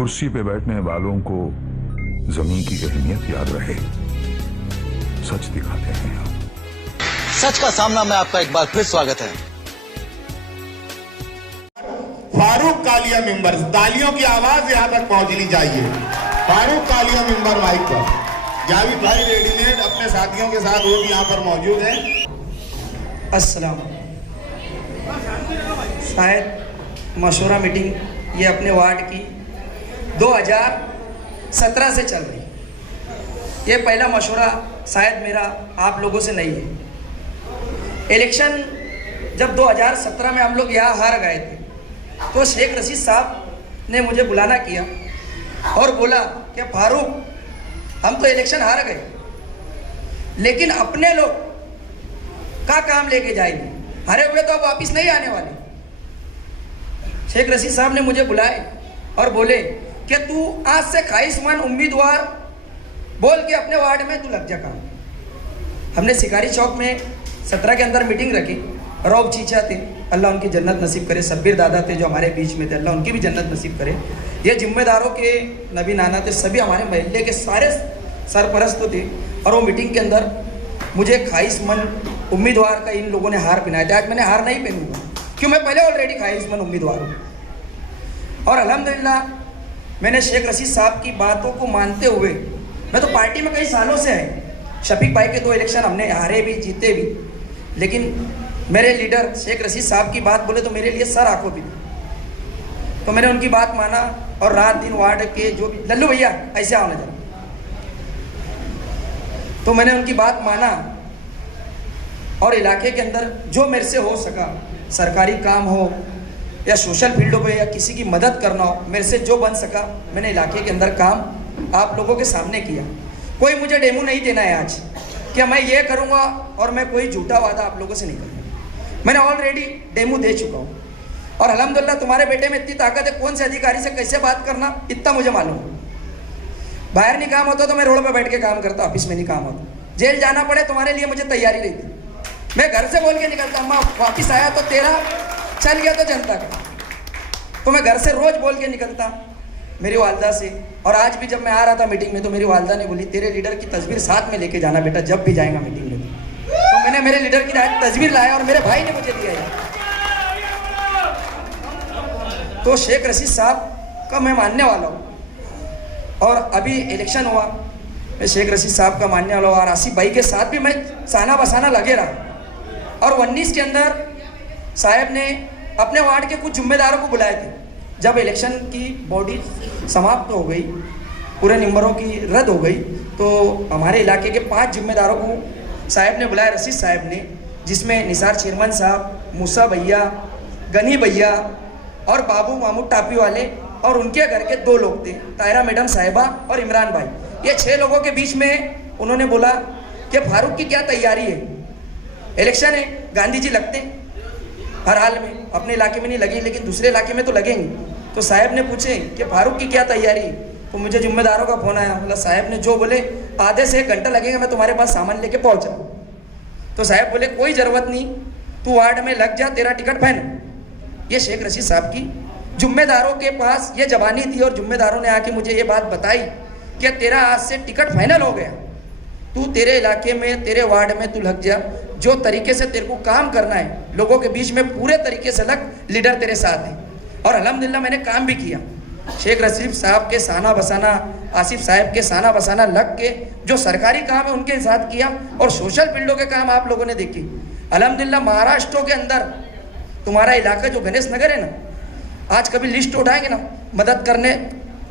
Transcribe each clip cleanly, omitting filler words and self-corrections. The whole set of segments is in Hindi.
कुर्सी पे बैठने वालों को जमीन की अहमियत याद रहे, सच दिखाते हैं हम। सच का सामना में आपका एक बार फिर स्वागत है। फारूक कालिया मेंबर, तालियों की आवाज यहां तक पहुंचनी चाहिए। फारूक कालिया मेंबर माइक पर। जावेद भाई रेडीमेड अपने साथियों के साथ वो भी यहां पर मौजूद है। अस्सलाम। शायद मशवरा मीटिंग ये अपने वार्ड की 2017 से चल रही। ये पहला मशवरा शायद मेरा आप लोगों से नहीं है। इलेक्शन जब 2017 में हम लोग यहाँ हार गए थे तो शेख रशीद साहब ने मुझे बुलाना किया और बोला कि फारूक हम तो इलेक्शन हार गए लेकिन अपने लोग का काम लेके जाएंगे, हारे हुए तो अब वापिस नहीं आने वाले। शेख रशीद साहब ने मुझे बुलाए और बोले कि तू आज से ख्वाहिशमंद उम्मीदवार बोल के अपने वार्ड में तू लग जा काम। हमने शिकारी चौक में 17 के अंदर मीटिंग रखी। रौब चीचा थे, अल्लाह उनकी जन्नत नसीब करे। सब्बीर दादा थे जो हमारे बीच में थे, अल्लाह उनकी भी जन्नत नसीब करे। ये जिम्मेदारों के नबी नाना थे, सभी हमारे महल्ले के सारे सरपरस्त थे। और वो मीटिंग के अंदर मुझे ख्वाहिशमंद उम्मीदवार का इन लोगों ने हार पहनाया था। आज मैंने हार नहीं पहनूंगा क्यों, मैं पहले ऑलरेडी ख्वाहिशमंद उम्मीदवार हूँ। और अल्हम्दुलिल्लाह मैंने शेख रशीद साहब की बातों को मानते हुए, मैं तो पार्टी में कई सालों से है। शफीक भाई के 2 इलेक्शन हमने हारे भी जीते भी, लेकिन मेरे लीडर शेख रशीद साहब की बात बोले तो मेरे लिए सर आंखों भी। तो मैंने उनकी बात माना और रात दिन वार्ड के जो भी लल्लू भैया ऐसे आओ नजर, तो मैंने उनकी बात माना और इलाके के अंदर जो मेरे से हो सका, सरकारी काम हो या सोशल फील्डों पे या किसी की मदद करना हो, मेरे से जो बन सका मैंने इलाके के अंदर काम आप लोगों के सामने किया। कोई मुझे डेमो नहीं देना है आज कि मैं ये करूँगा और मैं कोई झूठा वादा आप लोगों से नहीं करूँगा। मैंने ऑलरेडी डेमो दे चुका हूँ और अल्हम्दुलिल्लाह तुम्हारे बेटे में इतनी ताकत है, कौन से अधिकारी से कैसे बात करना इतना मुझे मालूम है। बाहर नहीं काम होता तो मैं रोड पर बैठ के काम करता, ऑफिस में नहीं काम होता। जेल जाना पड़े तुम्हारे लिए मुझे तैयारी रहती। मैं घर से बोल के निकलता, अम्मा वापिस आया तो तेरा, चल गया तो जनता का। तो मैं घर से रोज बोल के निकलता मेरी वालदा से। और आज भी जब मैं आ रहा था मीटिंग में तो मेरी वालदा ने बोली तेरे लीडर की तस्वीर साथ में लेके जाना बेटा जब भी जाएगा मीटिंग में। तो मैंने मेरे लीडर की तस्वीर लाया और मेरे भाई ने मुझे दिया है। तो शेख रशीद साहब का मैं मानने वाला हूँ और अभी इलेक्शन हुआ, मैं शेख रशीद साहब का मानने वाला हूँ और आसिफ भाई के साथ भी मैं साना बसाना लगे रहा। और 19 के अंदर साहब ने अपने वार्ड के कुछ जिम्मेदारों को बुलाए थे। जब इलेक्शन की बॉडी समाप्त हो गई, पूरे नंबरों की रद्द हो गई, तो हमारे इलाके के 5 जिम्मेदारों को साहब ने बुलाया, रशीद साहब ने, जिसमें निसार चेयरमैन साहब, मूसा भैया, गनी भैया और बाबू मामू टापी वाले और उनके घर के 2 लोग थे, तायरा मैडम साहिबा और इमरान भाई। ये 6 लोगों के बीच में उन्होंने बोला कि फारूक की क्या तैयारी है, इलेक्शन है, गांधी जी लगते हैं हर हाल में, अपने इलाके में नहीं लगे लेकिन दूसरे इलाके में तो लगेंगे। तो साहब ने पूछे कि फारूक की क्या तैयारी है, तो मुझे जिम्मेदारों का फोन आया। बोला साहब ने जो बोले आधे से 1 घंटा लगेगा, मैं तुम्हारे पास सामान लेके पहुंच रहा हूँ। तो साहब बोले कोई ज़रूरत नहीं, तू वार्ड में लग जा, तेरा टिकट फाइनल। ये शेख रशीद साहब की जिम्मेदारों के पास ये जबानी थी और जिम्मेदारों ने आके मुझे ये बात बताई कि तेरा आज से टिकट फाइनल हो गया, तू तेरे इलाके में तेरे वार्ड में तू लग जा, जो तरीके से तेरे को काम करना है लोगों के बीच में पूरे तरीके से लग, लीडर तेरे साथ है। और अल्हम्दुलिल्लाह मैंने काम भी किया। शेख रशीद साहब के साना बसाना, आसिफ साहब के साना बसाना लग के जो सरकारी काम है उनके साथ किया और सोशल फील्डों के काम आप लोगों ने देखे। अल्हम्दुलिल्लाह महाराष्ट्र के अंदर तुम्हारा इलाका जो गणेश नगर है ना, आज कभी लिस्ट उठाएंगे ना, मदद करने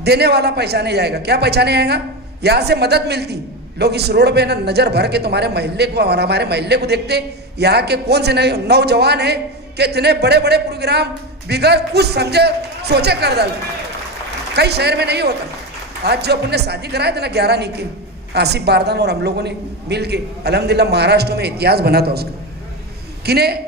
देने वाला पहचाने जाएगा। क्या पहचाने जाएगा? यहाँ से मदद मिलती, लोग इस रोड पे ना नजर भर के तुम्हारे महल्ले को और हमारे महल्ले को देखते, यहाँ के कौन से नौजवान हैं कि इतने बड़े बड़े प्रोग्राम बिगड़ कुछ समझे सोचे कर डालते। कई शहर में नहीं होता। आज जो अपन ने शादी कराए थे ना 11 निके, आसिफ बारदान और हम लोगों ने मिल के, अल्हम्दुलिल्लाह महाराष्ट्र में इतिहास बना था उसका। किन्हें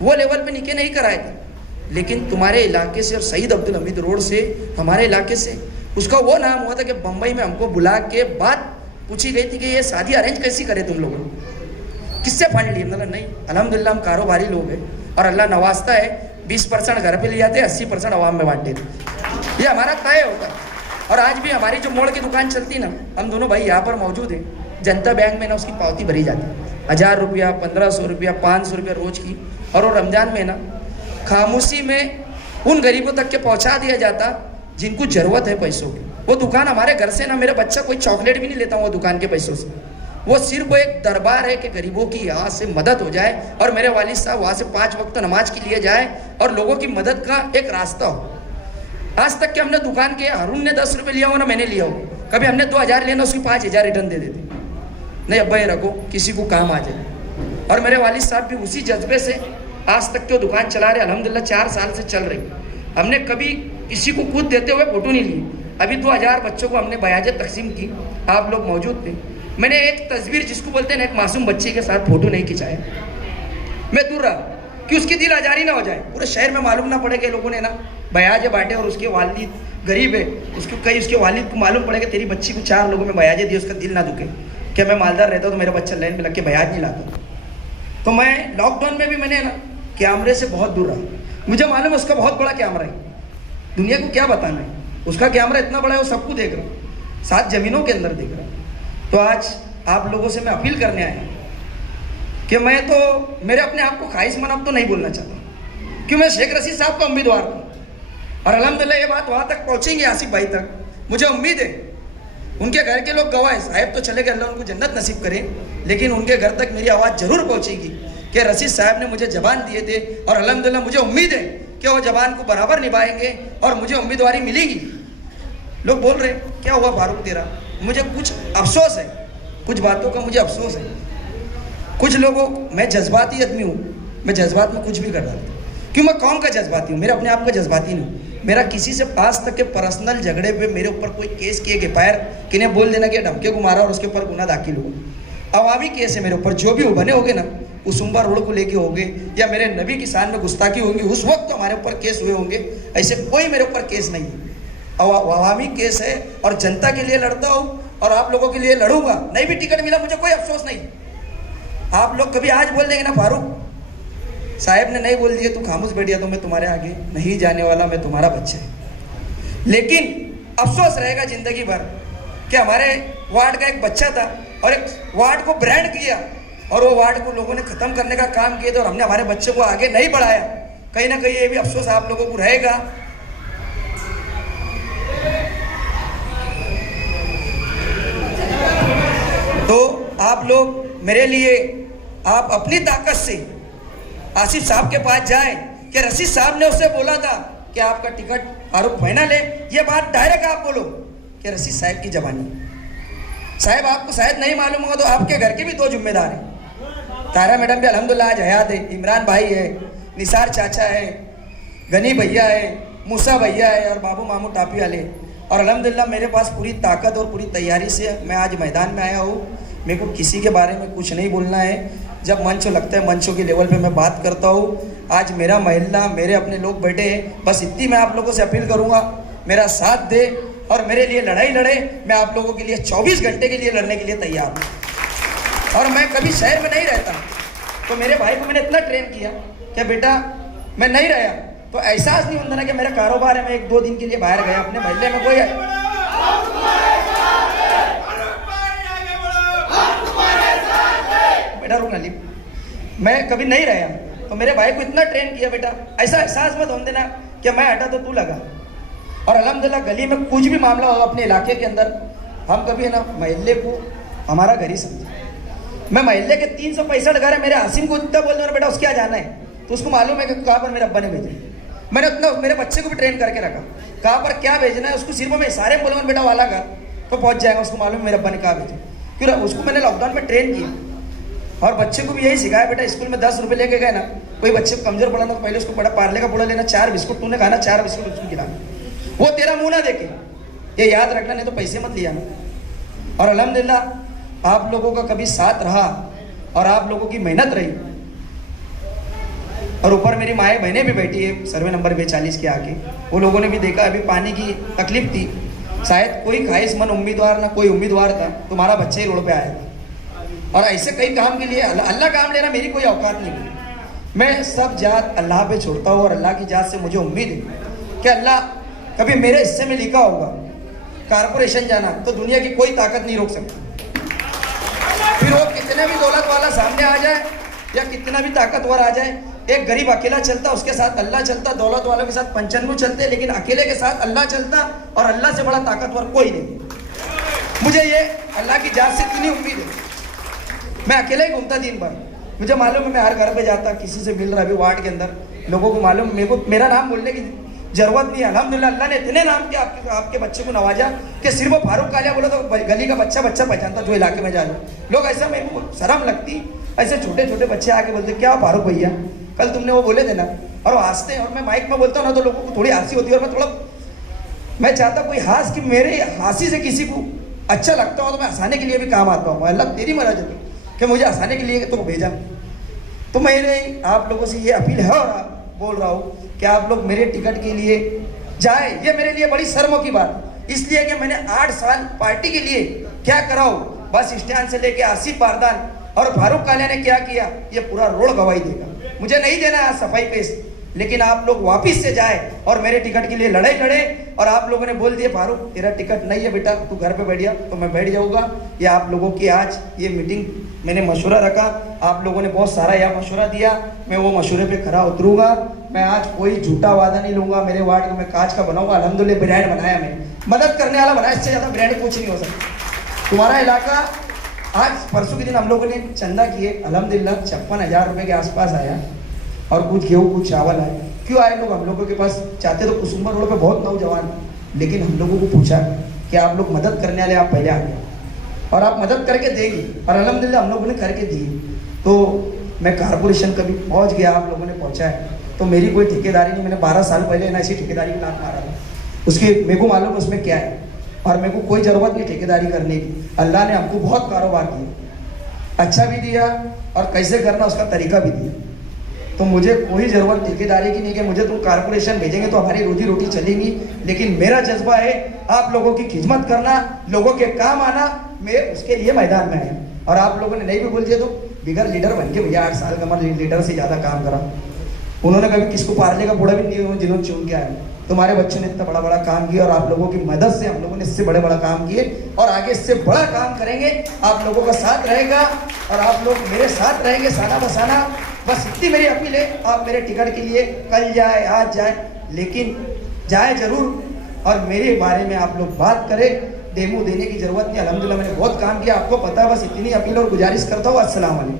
वो लेवल पे निके नहीं कराए थे, लेकिन तुम्हारे इलाके से और सईद अब्दुल हमीद रोड से हमारे इलाके से उसका वो नाम हुआ था कि बम्बई में हमको बुला के बात पूछी गई थी कि ये शादी अरेंज कैसी करे तुम लोगों ने, किससे फंड लिए? मतलब नहीं, अल्हम्दुलिल्लाह हम कारोबारी लोग हैं और अल्लाह नवाजता है 20% घर पे ले जाते, 80% आवाम में बांट देते। ये हमारा तय होता है। और आज भी हमारी जो मोड़ की दुकान चलती ना, हम दोनों भाई यहाँ पर मौजूद हैं, जनता बैंक में ना उसकी पावती भरी जाती है 1000 रुपया, 1500 रुपया, 500 रुपया रोज की। और वो रमजान में ना खामोशी में उन गरीबों तक के पहुँचा दिया जाता जिनको ज़रूरत है पैसों की। वो दुकान हमारे घर से ना मेरा बच्चा कोई चॉकलेट भी नहीं लेता वो दुकान के पैसों से। वो सिर्फ एक दरबार है कि गरीबों की यहाँ से मदद हो जाए और मेरे वालिद साहब वहाँ से 5 वक्त नमाज के लिए जाए और लोगों की मदद का एक रास्ता हो। आज तक के हमने दुकान के हारून ने 10 रुपये लिया हो ना मैंने लिया हो, कभी हमने 2000 लिया ना उसकी 5000 रिटर्न दे देते, नहीं अब्बा ये रखो किसी को काम आ जाए। और मेरे वालिद साहब भी उसी जज्बे से आज तक के दुकान चला रहे, अल्हम्दुलिल्लाह 4 साल से चल रही। हमने कभी किसी को खुद देते हुए फोटो नहीं ली। अभी 2000 बच्चों को हमने बयाजे तकसीम की, आप लोग मौजूद थे। मैंने एक तस्वीर जिसको बोलते हैं ना एक मासूम बच्चे के साथ फोटो नहीं खिंचाया, मैं दूर रहा कि उसकी दिल आजारी ना हो जाए, पूरे शहर में मालूम ना पड़े कि लोगों ने ना बयाजे बांटे और उसके वालिद गरीब है, उसके वालिद को मालूम पड़ेगा तेरी बच्ची को 4 लोगों में बयाजे दिए, उसका दिल ना दुखे। क्या मैं मालदार रहता तो मेरा बच्चा लाइन में लग के बयाज नहीं लाता। तो मैं लॉकडाउन में भी मैंने ना कैमरे से बहुत दूर रहा। मुझे मालूम है उसका बहुत बड़ा कैमरा है, दुनिया को क्या बताना है, उसका कैमरा इतना बड़ा है वो सबको देख रहा, 7 जमीनों के अंदर देख रहा। तो आज आप लोगों से मैं अपील करने आया कि मैं तो मेरे अपने आप को ख्वाहिशमंद तो नहीं बोलना चाहता, क्यों मैं शेख रशीद साहब का उम्मीदवार हूँ और अल्हम्दुलिल्लाह ये बात वहाँ तक पहुँचेंगे आसिफ भाई तक, मुझे उम्मीद है। उनके घर के लोग गवाह हैं, साहब तो चले गए, अल्लाह उनको जन्नत नसीब करे, लेकिन उनके घर तक मेरी आवाज़ जरूर पहुँचेगी कि रशीद साहब ने मुझे जबान दिए थे और अल्हम्दुलिल्लाह मुझे उम्मीद है कि वो जबान को बराबर निभाएंगे और मुझे उम्मीदवारी मिलेगी। लोग बोल रहे क्या हुआ फारूक तेरा, मुझे कुछ अफसोस है, कुछ बातों का मुझे अफसोस है। कुछ लोगों, मैं जज्बाती आदमी हूँ, मैं जज्बात में कुछ भी कर डालता हूँ, क्यों मैं कौन का जज्बाती हूँ, मेरे अपने आप का जज्बाती नहीं। मेरा किसी से आज तक के पर्सनल झगड़े पे मेरे ऊपर कोई केस किए गए, पैर किन्हें बोल देना कि धमके को मारा और उसके ऊपर गुना दाखिल हो। अवामी केस है मेरे ऊपर, जो भी बने होंगे ना उस उम्बर रोड को लेके होंगे या मेरे नबी की शान में गुस्ताखी होंगी, उस वक्त तो हमारे ऊपर केस हुए होंगे, ऐसे कोई मेरे ऊपर केस नहीं है। अवामी केस है और जनता के लिए लड़ता हूँ और आप लोगों के लिए लड़ूंगा। नहीं भी टिकट मिला मुझे कोई अफसोस नहीं। आप लोग कभी आज बोल देंगे ना फारूक साहब ने नहीं बोल दिया तू खामोश बैठ गया तो मैं तुम्हारे आगे नहीं जाने वाला, मैं तुम्हारा बच्चा है। लेकिन अफसोस रहेगा जिंदगी भर कि हमारे वार्ड का एक बच्चा था और एक वार्ड को ब्रांड किया और वो वार्ड को लोगों ने खत्म करने का काम किया था और हमने हमारे बच्चे को आगे नहीं बढ़ाया। कहीं ना कहीं ये भी अफसोस आप लोगों को रहेगा। तो आप लोग मेरे लिए आप अपनी ताकत से आसिफ साहब के पास जाए कि रशीद साहब ने उससे बोला था कि आपका टिकट फारूक भाई ना ले, ये बात डायरेक्ट आप बोलो कि रशीद साहब की जबानी। साहब आपको शायद नहीं मालूम होगा तो आपके घर के भी 2 जिम्मेदार हैं। तारा मैडम भी अल्हम्दुलिल्लाह आज हयात है, इमरान भाई है, निसार चाचा है, गनी भैया है, मूसा भैया है और बाबू मामू टापी वाले। और अल्हम्दुलिल्लाह मेरे पास पूरी ताकत और पूरी तैयारी से मैं आज मैदान में आया हूँ। मेरे को किसी के बारे में कुछ नहीं बोलना है, जब मंच लगता है मंचों के लेवल पे मैं बात करता हूँ। आज मेरा महिला मेरे अपने लोग बैठे हैं, बस इतनी मैं आप लोगों से अपील करूँगा मेरा साथ दे और मेरे लिए लड़ाई लड़े। मैं आप लोगों के लिए 24 घंटे के लिए लड़ने के लिए तैयार हूँ। और मैं कभी शहर में नहीं रहता, तो मेरे भाई को मैंने इतना ट्रेन किया कि बेटा मैं नहीं रहा तो एहसास नहीं होता ना कि मेरा कारोबार है, मैं 1-2 दिन के लिए बाहर गया अपने मोहल्ले में कोई बेटा रुकना ली, मैं कभी नहीं रहा तो मेरे भाई को इतना ट्रेन किया बेटा ऐसा एहसास मत होने देना कि मैं हटा तो तू लगा। और अल्हम्दुलिल्लाह गली में कुछ भी मामला होगा अपने इलाके के अंदर, हम कभी है ना मोहल्ले को हमारा घर ही समझे। मैं मोहल्ले के 365 घर है, मेरे हसीन को इतना बोल दो बेटा उसके यहाँ जाना है तो उसको मालूम है कि कहाँ पर मेरे अब्बा ने भेजा। मैंने उतना मेरे बच्चे को भी ट्रेन करके रखा, कहाँ पर क्या भेजना है उसको सिर्फ मैं इशारे में बोलूँगा बेटा वाला घर तो पहुँच जाएगा, उसको मालूम है मेरे अब्बा ने कहाँ भेजा। क्यों उसको मैंने लॉकडाउन में ट्रेन किया और बच्चे को भी यही सिखाया बेटा स्कूल में 10 रुपये लेके गए ना, कोई बच्चे को कमजोर पड़ा ना तो पहले उसको बड़ा पार्ले का पूड़ा लेना, 4 बिस्कुट तूने खाना 4 बिस्कुट उसको खिलाना, वो तेरा मुंह ना देखे, ये याद रखना, नहीं तो पैसे मत लिया ना। और अल्हम्दुलिल्लाह आप लोगों का कभी साथ रहा और आप लोगों की मेहनत रही। और ऊपर मेरी माएँ बहनें भी बैठी है सर्वे नंबर 42 के आगे, वो लोगों ने भी देखा अभी पानी की तकलीफ थी, शायद कोई ख्वाहिशमंद उम्मीदवार ना कोई उम्मीदवार था, तुम्हारा बच्चा ही रोड पे आया था। और ऐसे कई काम के लिए अल्लाह काम लेना मेरी कोई औकात नहीं। मैं सब जात अल्लाह पे छोड़ता हूँ और अल्लाह की जात से मुझे उम्मीद है कि अल्लाह कभी मेरे हिस्से में लिखा होगा कारपोरेशन जाना, तो दुनिया की कोई ताकत नहीं रोक सकती। फिर वो कितने भी दौलत वाला सामने आ जाए या कितना भी ताकतवर आ जाए, एक गरीब अकेला चलता, उसके साथ अल्लाह चलता, दौलत वालों के साथ 95 चलते, लेकिन अकेले के साथ अल्लाह चलता, और अल्लाह से बड़ा ताकतवर कोई नहीं। मुझे ये अल्लाह की जात से इतनी उम्मीद है। मैं अकेले ही घूमता दिन भर, मुझे मालूम है मैं हर घर पे जाता, किसी से मिल रहा, अभी वार्ड के अंदर लोगों को मालूम, मेरा नाम बोलने की जरूरत नहीं है। अल्हम्दुलिल्लाह अल्लाह ने इतने नाम के आपके बच्चे को नवाजा कि सिर्फ वो फारूक कालिया बोला तो गली का बच्चा पहचानता जो इलाके में जा रहे लोग। ऐसा मेरे को शर्म लगती, ऐसे छोटे छोटे बच्चे आके बोलते क्या फारूक भैया कल तुमने वो बोले थे ना, और वो हंसते हैं। और मैं माइक में बोलता हूँ ना तो लोगों को थोड़ी हंसी होती है, और मैं चाहता कोई हंस कि मेरे हंसी से किसी को अच्छा लगता हो तो मैं हंसाने के लिए भी काम आता हूँ। अल्लाह तेरी मर्जी है कि मुझे हंसाने के लिए तो भेजा। तो मेरे आप लोगों से ये अपील है, और आप बोल रहा हूँ कि आप लोग मेरे टिकट के लिए जाए। ये मेरे लिए बड़ी शर्मों की बात, इसलिए कि मैंने 8 साल पार्टी के लिए क्या करा हो, बस स्टैंड से लेके आसिफ पारदान और फारूक कालिया ने क्या किया, ये पूरा रोड गवाही देगा। मुझे नहीं देना है सफाई पेश, लेकिन आप लोग वापिस से जाए और मेरे टिकट के लिए लड़ाई लड़े। और आप लोगों ने बोल दिया फारूक तेरा टिकट नहीं है बेटा, तू घर पे बैठ जा, तो मैं बैठ जाऊंगा। ये आप लोगों की आज ये मीटिंग मैंने मशवरा रखा, आप लोगों ने बहुत सारा यह मशवरा दिया, मैं वो मशवरे पे खरा उतरूंगा। मैं आज कोई झूठा वादा नहीं लूंगा। मेरे वार्ड को मैं कांच का बनाऊंगा, अल्हम्दुलिल्लाह ब्रांड बनाया, मैं मदद करने वाला बनाया, इससे ज़्यादा ब्रांड कुछ नहीं हो सकता। तुम्हारा इलाका आज परसों के दिन हम लोगों ने चंदा किए, अल्हम्दुलिल्लाह 56,000 रुपये के आसपास आया, और कुछ गेहूँ कुछ चावल आए। क्यों आए लोग हम लोगों के पास? चाहते तो कुसुम्बर रोड पे बहुत नौजवान, लेकिन हम लोगों को पूछा कि आप लोग मदद करने वाले, आप पहले आ गए और आप मदद करके देंगे, और अल्हम्दुलिल्लाह हम लोगों ने करके दी। तो मैं कारपोरेशन कभी पहुंच गया, आप लोगों ने पहुंचा है, तो मेरी कोई ठेकेदारी नहीं। मैंने 12 साल पहले ना ऐसी ठेकेदारी को लात मारा था, उसकी मेरे को मालूम उसमें क्या है, और मेरे को कोई ज़रूरत नहीं ठेकेदारी करने की। अल्लाह ने हमको बहुत कारोबार दिया, अच्छा भी दिया, और कैसे करना उसका तरीका भी दिया। तो मुझे कोई ज़रूरत ठेकेदारी की नहीं कि मुझे तुम कारपोरेशन भेजेंगे तो हमारी रोजी रोटी चलेगी, लेकिन मेरा जज्बा है आप लोगों की खिदमत करना, लोगों के काम आना, मैं उसके लिए मैदान में आया। और आप लोगों ने नहीं भी बोल दिया तो बिगर लीडर बन के भैया 8 साल का मतलब लीडर से ज़्यादा काम करा। उन्होंने कभी किसको पार्ले का बूढ़ा भी नहीं जिन्होंने चुन के आए। तुम्हारे बच्चों ने इतना बड़ा बड़ा काम किया, और आप लोगों की मदद से हम लोगों ने इससे बड़े बड़ा काम किए, और आगे इससे बड़ा काम करेंगे। आप लोगों का साथ रहेगा और आप लोग मेरे साथ रहेंगे साना बसाना। बस इतनी मेरी अपील है, आप मेरे टिकट के लिए कल जाए आज जाए, लेकिन जाए जरूर, और मेरे बारे में आप लोग बात करें। डेमो देने की जरूरत नहीं, अल्हम्दुलिल्लाह मैंने बहुत काम किया, आपको पता है। बस इतनी अपील और गुजारिश करता हूँ। अस्सलाम वालेकुम।